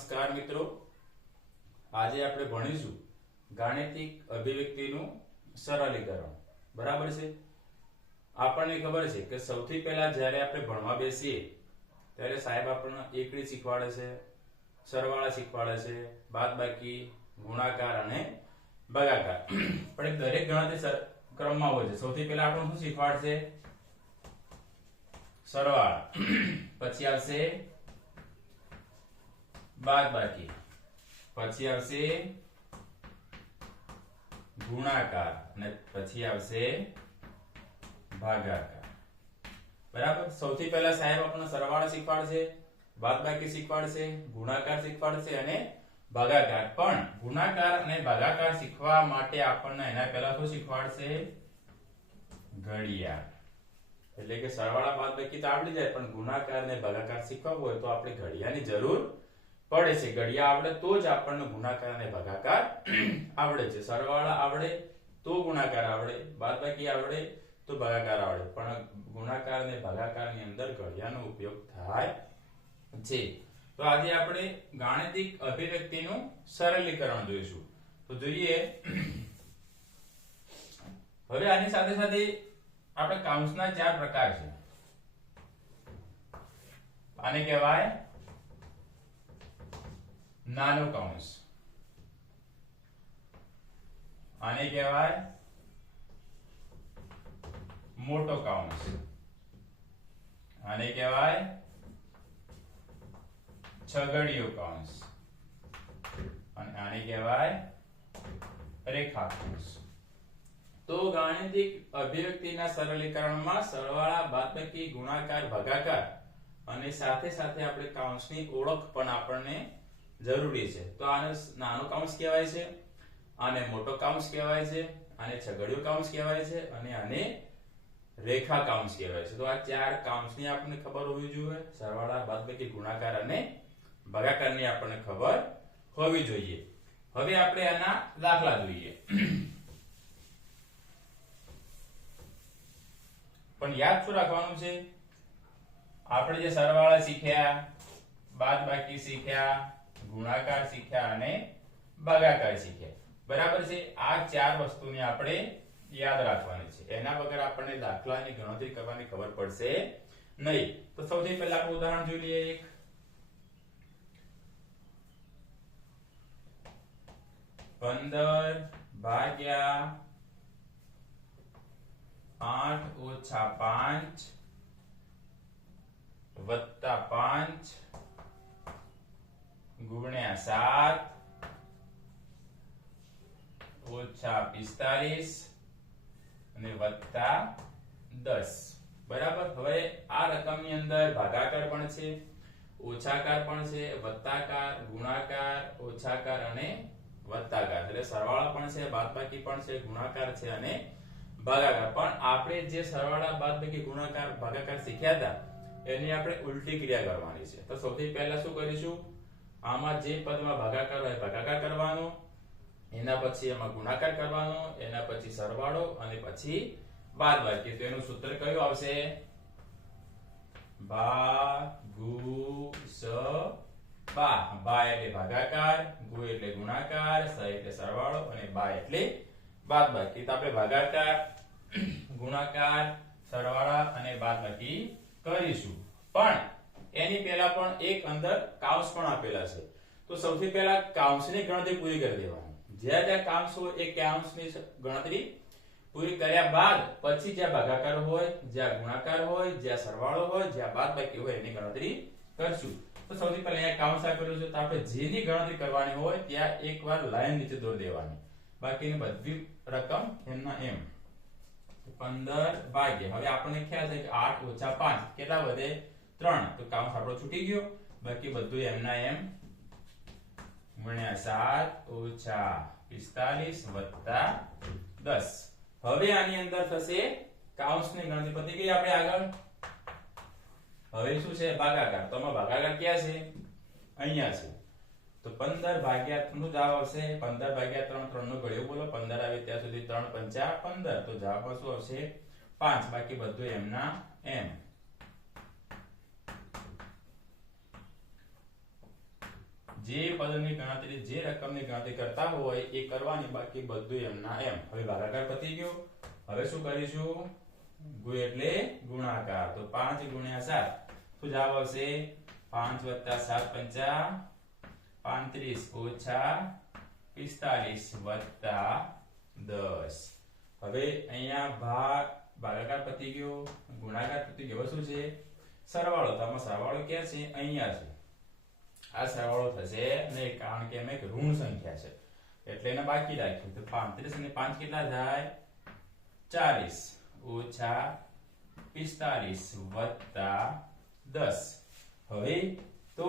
નમસ્કાર મિત્રો, આજે આપણે ભણીશું ગાણિતિક અભિવ્યક્તિનું સરળીકરણ. બરાબર છે. આપણને ખબર છે કે સૌથી પહેલા જ્યારે આપણે ભણવા બેસીએ ત્યારે સાહેબ આપણને એકડી શીખવાડે છે, સરવાળા શીખવાડે છે, બાદબાકી, ગુણાકાર અને ભાગાકાર. પણ દરેક ગણતરી ક્રમમાં હોય છે. સૌથી પહેલા આપણને શું શીખવાડશે? સરવાળા, પછી આવશે બાદબાકી, પછી આવશે ગુણાકાર અને પછી આવશે ભાગાકાર. બરાબર. સૌથી પહેલા સાહેબ આપણને સરવાળા શીખવાડશે, બાદબાકી શીખવાડશે, ગુણાકાર શીખવાડશે અને ભાગાકાર. પણ ગુણાકાર અને ભાગાકાર શીખવા માટે આપણને એના પહેલા શું શીખવાડશે? ઘડિયાળ. એટલે કે સરવાળા બાદબાકી તો આવડી જાય, પણ ગુણાકાર અને ભાગાકાર શીખવા હોય તો આપણે ઘડિયાળની જરૂર પડે છે. ઘડિયાળ આવડે તો જ આપણને ગુણાકાર અને ભાગાકાર આવડે છે. સરવાળા આવડે તો ગુણાકાર આવડે, બાદબાકી આવડે તો ભાગાકાર આવડે, પણ ગુણાકાર અને ભાગાકારની અંદર ઘડિયાળનો ઉપયોગ થાય છે. તો આજે આપણે ગાણિતિક અભિવ્યક્તિનું સરળીકરણ જોઈશું. તો જોઈએ. હવે આની સાથે સાથે આપણે કૌંસના ચાર પ્રકાર છે. આને કહેવાય નાનો કૌંસ, આને કહેવાય મોટો કૌંસ, આને કહેવાય છગડીયો કૌંસ અને આને કહેવાય રેખા કૌંસ. તો ગાણિતિક અભિવ્યક્તિના સરળીકરણમાં સરવાળા, બાદબાકી, ગુણાકાર, ભાગાકાર અને સાથે સાથે આપણે કૌંસની ઓળખ પણ આપણને જરૂરી છે. તો આને નાનો કૌંસ કહેવાય છે, આને મોટો કૌંસ કહેવાય છે, આને છગડીયો કૌંસ કહેવાય છે અને આને રેખા કૌંસ કહેવાય છે. તો આ ચાર કૌંસની આપણને ખબર હોવી જોઈએ. સરવાળા, બાદબાકી, ગુણાકાર અને ભાગાકારની આપણને ખબર હોવી જોઈએ. હવે આપણે આના દાખલા જોઈએ. પણ યાદ શું રાખવાનું છે? આપણે જે સરવાળા શીખ્યા, બાદબાકી શીખ્યા, ગુણાકાર શીખ્યા અને ભાગાકાર શીખ્યા. બરાબર છે. આ ચાર વસ્તુને આપણે યાદ રાખવાની છે. એના વગર આપણને દાખલાની ગણતરી કરવાની ખબર પડશે નહીં. તો સૌથી પહેલા આપણે ઉદાહરણ જોઈ લઈએ. એક 15 ભાગ્યા 8 ઓછા 5 વત્તા 5 ગુણ્યા 7 ઓછા 45 અને વત્તા 10. બરાબર. હવે આ રકમની અંદર ભાગાકાર પણ છે, ઓછાકાર પણ છે, વત્તાકાર, ગુણાકાર, ઓછાકાર અને વત્તાકાર. એટલે સરવાળા પણ છે, બાદબાકી પણ છે, ગુણાકાર છે અને ભાગાકાર. પણ આપણે જે સરવાળા, બાદબાકી, ગુણાકાર, ભાગાકાર શીખ્યા હતા એની આપણે ઉલટી ક્રિયા કરવાની છે. તો સૌથી પહેલા શું કરીશું? આમાં જે પદમાં ભાગાકાર હોય ભાગાકાર કરવાનો, એના પછી એમાં ગુણાકાર કરવાનો, એના પછી સરવાળો અને પછી બાદબાકી. તો એનું સૂત્ર કયું આવશે? ભાગુસબા. ભા એટલે ભાગાકાર, ગુ એટલે ગુણાકાર, સ એટલે સરવાળો અને બા એટલે બાદબાકી. તો આપણે ભાગાકાર, ગુણાકાર, સરવાળા અને બાદબાકી કરીશું. પણ એની પહેલા પણ એક અંદર કૌંસ પણ આપેલા છે. તો સૌથી પહેલા કૌંસની ગણતરી પૂરી કરી દેવાની. જ્યાં જ્યાં કૌંસ હોય એ કૌંસની ગણતરી પૂરી કર્યા બાદ પછી જ્યાં ભાગાકાર હોય, જ્યાં ગુણાકાર હોય, જ્યાં સરવાળો હોય, જ્યાં બાદબાકી હોય એની ગણતરી કરશું. તો સૌથી પહેલા અહીંયા કૌંસ આપેલું છે. તો આપણે જેની ગણતરી કરવાની હોય ત્યાં એકવાર લાઈન નીચે દોરી દેવાની. બાકીની બધી રકમ એમના એમ. 15 ભાગ્યા, હવે આપણને ખ્યાલ છે કે 8 ઓછા 5 કેટલા વધે? 3. તો કૌંસ આપણો છૂટી ગયો. બાકી બધું એમના એમ ગુણ્યા 7 ઓછા 45 વત્તા 10. હવે આની અંદર થશે કૌંસની ગણતરી પતી ગઈ. આપણે આગળ હવે શું છે? ભાગાકાર. તો આમાં ભાગાકાર ક્યાં છે? અહીંયા છે. તો 15 ભાગ્યા 3 નો જવાબ આવશે 15 ભાગ્યા 3. 3 નો ઘડિયો બોલો. 15 આવે ત્યાં સુધી 3 પંચા 15. તો જવાબ શું આવશે? 5. બાકી બધું એમના એમ. જે પદની ગણતરી જે રકમની ગણતરી કરતા હોય એ કરવાની, બાકી બધું એમના એમ. હવે ભાગાકાર પતી ગયો. હવે શું કરીશું? એટલે ગુણાકાર. તો 5 × 7 તો જવાબ આવશે 5 + 7 = 35 ઓછા 45 + 10. હવે અહીંયા ભાગાકાર પતી ગયો, ગુણાકાર પતી ગયો. હવે શું છે? સરવાળો. તો આમાં સરવાળો ક્યાં છે? અહીંયા છે. આ સરવાળો થશે નહીં, કારણ કે એમાં એક ઋણ સંખ્યા છે એટલે એને બાકી રાખ્યું. તો 35 અને 5 કેટલા થાય? 40 ઓછા 45 + 10. હવે તો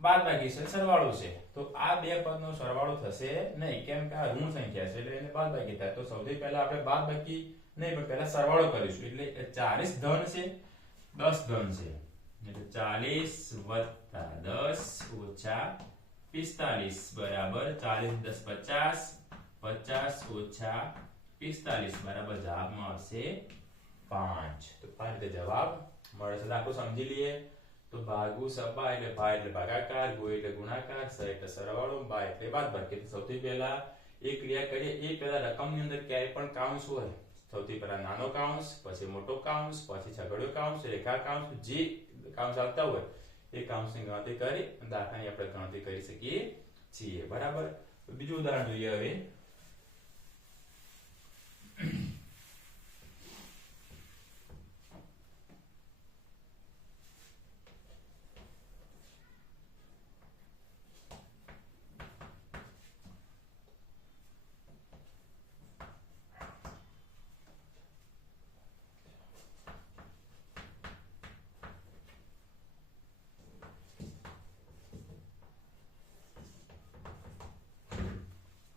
બાદબાકી છે, સરવાળો છે. તો આ બે પદનો સરવાળો થશે નહીં, કેમ કે આ ઋણ સંખ્યા છે એટલે એને બાદબાકી થાય. તો સૌથી પહેલા આપણે બાદબાકી નહીં પણ પહેલા સરવાળો કરીશું. એટલે 40 ધન છે, 10 ધન છે. એટલે 40 + 10 ઓછા 45 બરાબર 40 + 10 = 50, 50 ઓછા 45 બરાબર જવાબમાં આવશે 5. તો આ રીતે જવાબ મળે છે. દાખલો સમજી લઈએ. તો ભાગુ સબા એટલે ભાગ એટલે ભાગાકાર, ગુ એટલે ગુણાકાર, સ એટલે સરવાળો, બા એટલે બાદબાકી. તો સૌથી પહેલા એ ક્રિયા કરીએ એ પહેલા રકમની અંદર ક્યાંય પણ કાઉન્સ હોય, સૌથી પહેલા નાનો કાઉન્સ, પછી મોટો કાઉન્સ, પછી છગડીયો કાઉન્સ, રેખા કાઉન્સ, જે કાઉન્સ આવતા હોય એ કાઉન્સની ગણતરી કરી દાખલાની આપણે ગણતરી કરી શકીએ છીએ. બરાબર. બીજું ઉદાહરણ જોઈએ હવે.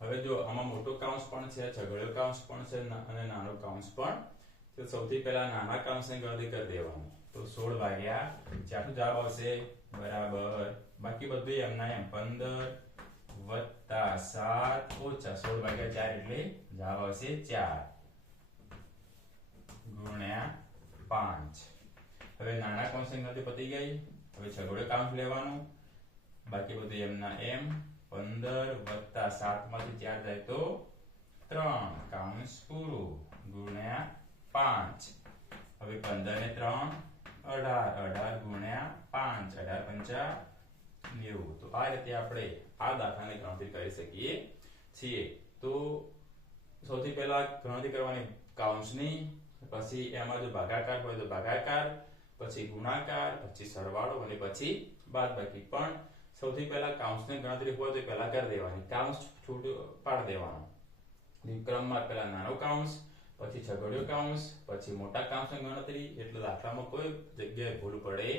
હવે જો આમાં મોટો કાઉન્સ પણ છે, છગડીયો કાઉન્સ પણ છે અને નાનો કાઉન્સ પણ. તો સૌથી પહેલા નાના કાઉન્સની ગણતરી કરી દેવાની. તો 16 ભાગ્યા 4 જવાબ આવશે બરાબર, બાકી બધું એમના એમ 15 + 7 ઓછા 16 ભાગ્યા 4 એટલે જવાબ આવશે 4 × 5. હવે નાના કાઉન્સની ગણતરી પતી ગઈ. હવે છગડીયો કાઉન્સ લેવાનું, બાકી બધું એમના એમ. 15 + 7 માંથી 4 જાય તો 3 કાઉન્સ પૂરું ગુણ્યા 5. હવે 15 ને 3 18, 18 × 5 18 × 5 90. તો આ રીતે આપણે આ દાખલાની ગણતરી કરી શકીએ છીએ. તો સૌથી પહેલા ગણતરી કરવાની કાઉન્સની, પછી એમાં જો ભાગાકાર હોય તો ભાગાકાર, પછી ગુણાકાર, પછી સરવાળો અને પછી બાદબાકી. પણ સૌથી પહેલા કાઉન્સની ગણતરી હોય તો પહેલા કરી દેવાની, કાઉન્સ છૂટો પાડી દેવાનો. ક્રમમાં પહેલા નાનો કાઉન્સ, પછી છગડીયો કાઉન્સ, પછી મોટા કાઉન્સની ગણતરી. એટલે દાખલામાં કોઈ જગ્યાએ ભૂલ પડે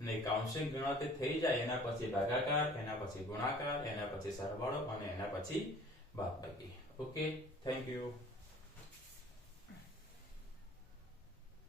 નહીં. કાઉન્સની ગણતરી થઈ જાય એના પછી ભાગાકાર, એના પછી ગુણાકાર, એના પછી સરવાળો અને એના પછી બાદબાકી. Okay, thank you.